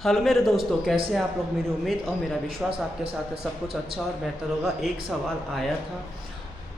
Hello मेरे दोस्तों, कैसे हैं आप लोग। मेरी उम्मीद और मेरा विश्वास आपके साथ है सब कुछ अच्छा और बेहतर होगा। एक सवाल आया था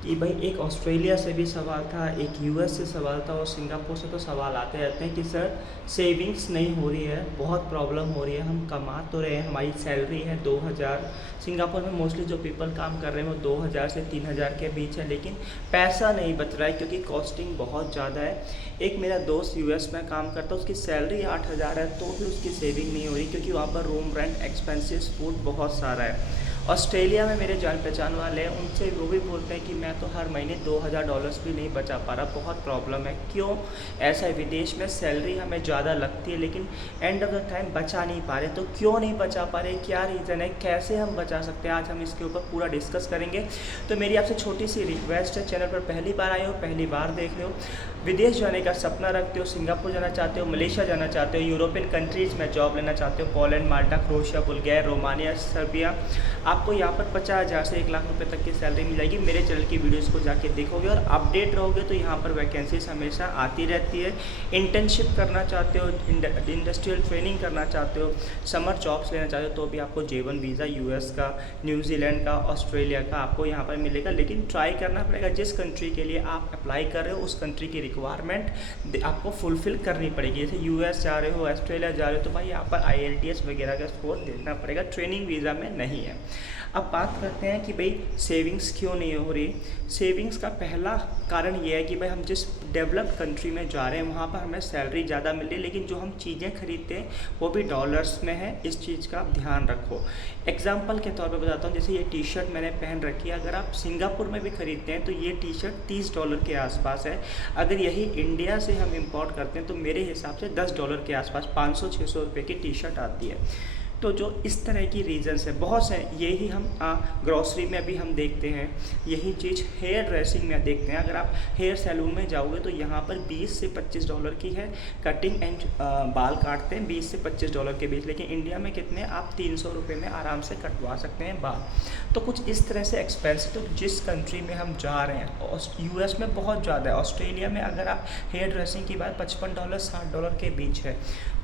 कि भाई, एक ऑस्ट्रेलिया से भी सवाल था, एक यूएस से सवाल था और सिंगापुर से तो सवाल आते रहते हैं कि सर सेविंग्स नहीं हो रही है, बहुत प्रॉब्लम हो रही है। हम कमा तो रहे हैं, हमारी सैलरी है 2000। सिंगापुर में मोस्टली जो पीपल काम कर रहे हैं वो 2000 से 3000 के बीच है, लेकिन पैसा नहीं बच रहा है क्योंकि कॉस्टिंग बहुत ज़्यादा है। एक मेरा दोस्त यूएस में काम करता है, उसकी सैलरी 8000 है तो भी उसकी सेविंग नहीं हो रही क्योंकि वहाँ पर रूम रेंट, एक्सपेंसेस, फूड बहुत सारा है। ऑस्ट्रेलिया में मेरे जान पहचान वाले हैं, उनसे वो भी बोलते हैं कि मैं तो हर महीने $2000 भी नहीं बचा पा रहा, बहुत प्रॉब्लम है। क्यों ऐसा है? विदेश में सैलरी हमें ज़्यादा लगती है लेकिन एंड ऑफ द टाइम बचा नहीं पा रहे। तो क्यों नहीं बचा पा रहे, क्या रीज़न है, कैसे हम बचा सकते हैं, आज हम इसके ऊपर पूरा डिस्कस करेंगे। तो मेरी आपसे छोटी सी रिक्वेस्ट है, चैनल पर पहली बार आए हो, पहली बार देख रहे हो, विदेश जाने का सपना रखते हो, सिंगापुर जाना चाहते हो, मलेशिया जाना चाहते हो, यूरोपियन कंट्रीज़ में जॉब लेना चाहते हो, पोलैंड, माल्टा, क्रोएशिया, बुल्गारिया, रोमानिया, सर्बिया, आपको यहाँ पर 50,000 से 1 लाख रुपए तक की सैलरी मिल जाएगी। मेरे चैनल की वीडियोस को जाके देखोगे और अपडेट रहोगे तो यहाँ पर वैकेंसीज हमेशा आती रहती है। इंटर्नशिप करना चाहते हो, इंडस्ट्रियल ट्रेनिंग करना चाहते हो, समर जॉब्स लेना चाहते हो तो भी आपको J1 वीज़ा यूएस का, न्यूजीलैंड का, ऑस्ट्रेलिया का आपको यहाँ पर मिलेगा। लेकिन ट्राई करना पड़ेगा, जिस कंट्री के लिए आप अप्लाई कर रहे हो उस कंट्री की रिक्वायरमेंट आपको फुलफिल करनी पड़ेगी। जैसे यूएस जा रहे हो, ऑस्ट्रेलिया जा रहे हो तो भाई यहाँ पर IELTS वगैरह का स्कोर देखना पड़ेगा, ट्रेनिंग वीज़ा में नहीं है। अब बात करते हैं कि भाई सेविंग्स क्यों नहीं हो रही। सेविंग्स का पहला कारण ये है कि भाई हम जिस डेवलप्ड कंट्री में जा रहे हैं वहाँ पर हमें सैलरी ज़्यादा मिल रही है लेकिन जो हम चीज़ें खरीदते हैं वो भी डॉलर्स में है। इस चीज़ का आप ध्यान रखो। एग्जाम्पल के तौर पर बताता हूँ, जैसे ये टी शर्ट मैंने पहन रखी है, अगर आप सिंगापुर में भी खरीदते हैं तो ये टी शर्ट $30 के आसपास है। अगर यही इंडिया से हम इंपोर्ट करते हैं तो मेरे हिसाब से $10 के आसपास 500-600 रुपये की टी शर्ट आती है। तो जो इस तरह की रीजंस है बहुत से, यही हम ग्रॉसरी में भी हम देखते हैं, यही चीज़ हेयर ड्रेसिंग में देखते हैं। अगर आप हेयर सैलून में जाओगे तो यहाँ पर $20 से $25 की है कटिंग एंड बाल काटते हैं, $20 से $25 के बीच। लेकिन इंडिया में कितने, आप 300 रुपये में आराम से कटवा सकते हैं बाल। तो कुछ इस तरह से एक्सपेंस, तो जिस कंट्री में हम जा रहे हैं, यूएस में बहुत ज़्यादा है, ऑस्ट्रेलिया में अगर आप हेयर ड्रेसिंग की बात $55 $60 के बीच है।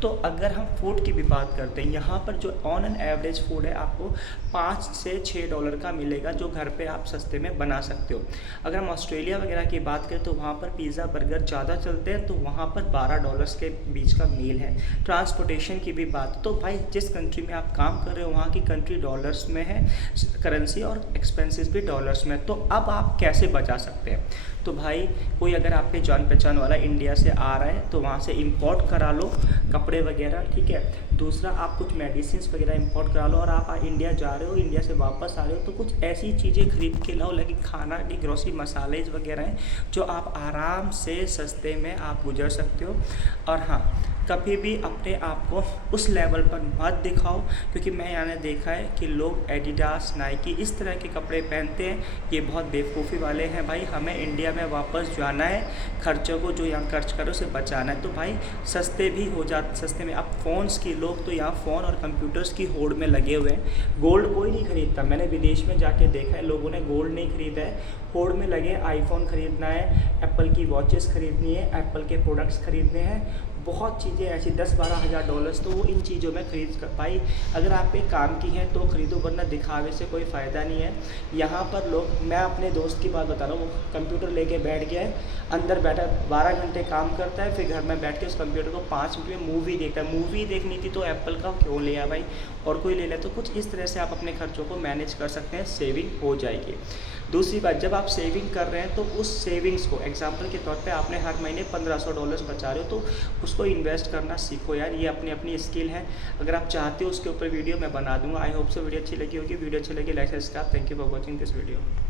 तो अगर हम फूड की भी बात करते हैं, यहाँ पर जो ऑन एन एवरेज फूड है आपको $5 से $6 का मिलेगा जो घर पे आप सस्ते में बना सकते हो। अगर हम ऑस्ट्रेलिया वगैरह की बात करें तो वहाँ पर पिज़्ज़ा, बर्गर ज़्यादा चलते हैं तो वहाँ पर $12 के बीच का मील है। ट्रांसपोर्टेशन की भी बात, तो भाई जिस कंट्री में आप काम कर रहे हो वहाँ की कंट्री डॉलर्स में है करेंसी और एक्सपेंसेस भी डॉलर्स में। तो अब आप कैसे बचा सकते हैं? तो भाई कोई अगर आपके जान पहचान वाला इंडिया से आ रहा है तो वहाँ से इंपोर्ट करा लो कपड़े वगैरह, ठीक है। दूसरा, आप कुछ मेडिसिन वगैरह इंपोर्ट करा लो। और आप इंडिया जा रहे हो, इंडिया से वापस आ रहे हो तो कुछ ऐसी चीज़ें खरीद के लाओ, लगे खाना की ग्रोसरी, मसाले वगैरह हैं जो आप आराम से सस्ते में आप गुजर सकते हो। और हाँ, कभी भी अपने आप को उस लेवल पर मत दिखाओ क्योंकि मैं मैंने देखा है कि लोग एडिडास, नाइकी इस तरह के कपड़े पहनते हैं, ये बहुत बेवकूफ़ी वाले हैं। भाई हमें इंडिया में वापस जाना है, खर्चों को जो यहाँ खर्च करो उसे बचाना है। तो भाई सस्ते भी हो जाते, सस्ते में अब फ़ोन्स की, लोग तो यहाँ फ़ोन और कंप्यूटर्स की होड़ में लगे हुए हैं। गोल्ड कोई नहीं खरीदता, मैंने विदेश में जाके देखा है, लोगों ने गोल्ड नहीं खरीदा है, होड़ में लगे आईफोन खरीदना है, एप्पल की वॉचेस खरीदनी है, एप्पल के प्रोडक्ट्स खरीदने हैं, बहुत चीज़ें ऐसी $10-12 हज़ार डॉलर्स तो वो इन चीज़ों में खरीद कर पाई। अगर आप एक काम की हैं तो खरीदो, वरना दिखावे से कोई फ़ायदा नहीं है। यहाँ पर लोग, मैं अपने दोस्त की बात बता रहा हूँ, वो कंप्यूटर लेके बैठ गया है, अंदर बैठा 12 घंटे काम करता है, फिर घर में बैठ के उस कंप्यूटर को 5 मिनट में मूवी देखता है। मूवी देखनी थी तो एप्पल का क्यों लिया भाई, और कोई ले ले। तो कुछ इस तरह से आप अपने खर्चों को मैनेज कर सकते हैं, सेविंग हो जाएगी। दूसरी बात, जब आप सेविंग कर रहे हैं तो उस सेविंग्स को, एग्जांपल के तौर पे आपने हर महीने $1500 बचा रहे हो तो उसको इन्वेस्ट करना सीखो यार, ये अपनी अपनी स्किल है। अगर आप चाहते हो उसके ऊपर वीडियो मैं बना दूंगा। आई होप सो वीडियो अच्छी लगी होगी। वीडियो अच्छी लगी like subscribe. Thank you for watching this video.